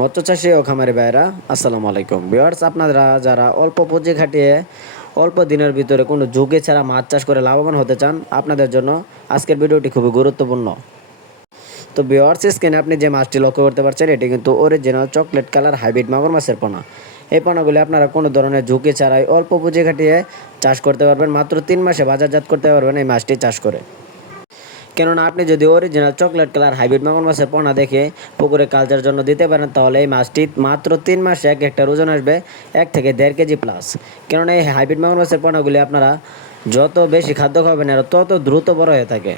মৎস্য চাষী ও খামারি ভাইরা আসসালামু আলাইকুম ভিউয়ার্স, আপনারা যারা অল্প পুঁজি খাটিয়ে অল্প দিনের ভিতরে কোনো ঝুঁকি ছাড়া মাছ চাষ করে লাভবান হতে চান, আপনাদের জন্য আজকের ভিডিওটি খুবই গুরুত্বপূর্ণ। তো ভিউয়ার্স, স্ক্রিনে আপনি যে মাছটি লক্ষ্য করতে পারছেন, এটি কিন্তু অরিজিনাল চকলেট কালার হাইব্রিড মাগুর মাছের পোনা। এই পোনাগুলি আপনারা কোনো ধরনের ঝুঁকি ছাড়াই অল্প পুঁজি খাটিয়ে চাষ করতে পারবেন। মাত্র 3 মাসে বাজারজাত করতে পারবেন এই মাছটি চাষ করে। কেননা আপনি যদি অরিজিনাল চকলেট কালার হাইব্রিড মাগুর মাছের পোনা দেখে পুকুরে কালচার জন্য দিতে পারেন, তাহলে এই মাছটি মাত্র 3 মাসে এক একটা ওজন আসবে 1 থেকে 1.5 কেজি প্লাস। কেননা এই হাইব্রিড মাগুর মাছের পোনাগুলি আপনারা যত বেশি খাদ্য খাবেন এরা তত দ্রুত বড় হয়ে থাকে।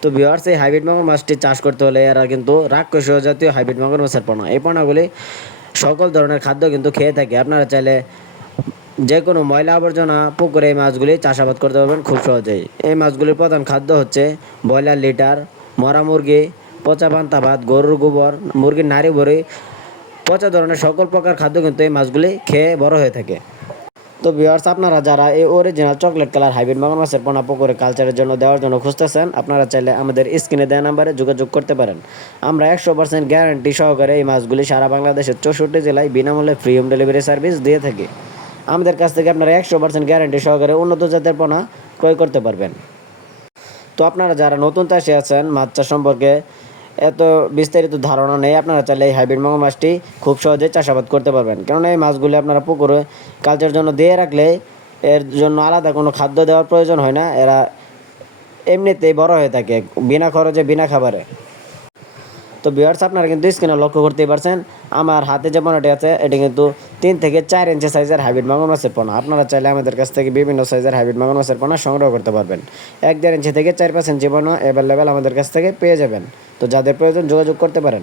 তো ভিউয়ার্স, এই হাইব্রিড মাগুর মাছটি চাষ করতে হলে এরা কিন্তু রাক্ষসীয় জাতীয় হাইব্রিড মাগুর মাছের পোনা। এই পোনাগুলি সকল ধরনের খাদ্য কিন্তু খেয়ে থাকে। আপনারা চাইলে যে কোনো ময়লা আবর্জনা পুকুরে এই মাছগুলি চাষাবাদ করতে পারবেন খুব সহজেই। এই মাছগুলির প্রধান খাদ্য হচ্ছে ব্রয়লার লিটার, মরা মুরগি, পচা পান্তা ভাত, গরুর গোবর, মুরগির নাড়ি ভরি, পচা ধরনের সকল প্রকার খাদ্য কিন্তু এই মাছগুলি খেয়ে বড় হয়ে থাকে। তো ভিউয়ার্স, আপনারা যারা এই অরিজিনাল চকলেট কালার হাইব্রিড মাগুর মাছের পোনা পুকুরে কালচারের জন্য দেওয়ার জন্য খুঁজতেছেন, আপনারা চাইলে আমাদের স্ক্রিনে দেওয়া নাম্বারে যোগাযোগ করতে পারেন। আমরা 100% গ্যারান্টি সহকারে এই মাছগুলি সারা বাংলাদেশের 64 জেলায় বিনামূল্যে ফ্রি হোম ডেলিভারি সার্ভিস দিয়ে থাকি। আমাদের কাছ থেকে আপনারা 100% গ্যারান্টি সহকারে উন্নত জাতের পোনা ক্রয় করতে পারবেন। তো আপনারা যারা নতুন চাষি আছেন, মাছ চাষ সম্পর্কে এত বিস্তারিত ধারণা নেই, আপনারা চাইলে এই হাইব্রিড মাগুর মাছটি খুব সহজেই চাষাবাদ করতে পারবেন। কেননা এই মাছগুলি আপনারা পুকুরে কালচারের জন্য দিয়ে রাখলে এর জন্য আলাদা কোনো খাদ্য দেওয়ার প্রয়োজন হয় না। এরা এমনিতেই বড় হয়ে থাকে বিনা খরচে, বিনা খাবারে। তো ভিউয়ার্স, আপনারা কিন্তু স্ক্রিনে লক্ষ্য করতেই পারছেন, আমার হাতে যে পোনাটি আছে এটি কিন্তু 3 থেকে 4 ইঞ্চি সাইজের হাইব্রিড মাগুর মাছের পোনা। আপনারা চাইলে আমাদের কাছ থেকে বিভিন্ন সাইজের হাইব্রিড মাগুর মাছের পোনা সংগ্রহ করতে পারবেন। 1-1.5 ইঞ্চি থেকে 4-5 ইঞ্চি পোনা অ্যাভেলেবেল আমাদের কাছ থেকে পেয়ে যাবেন। তো যাদের প্রয়োজন যোগাযোগ করতে পারেন।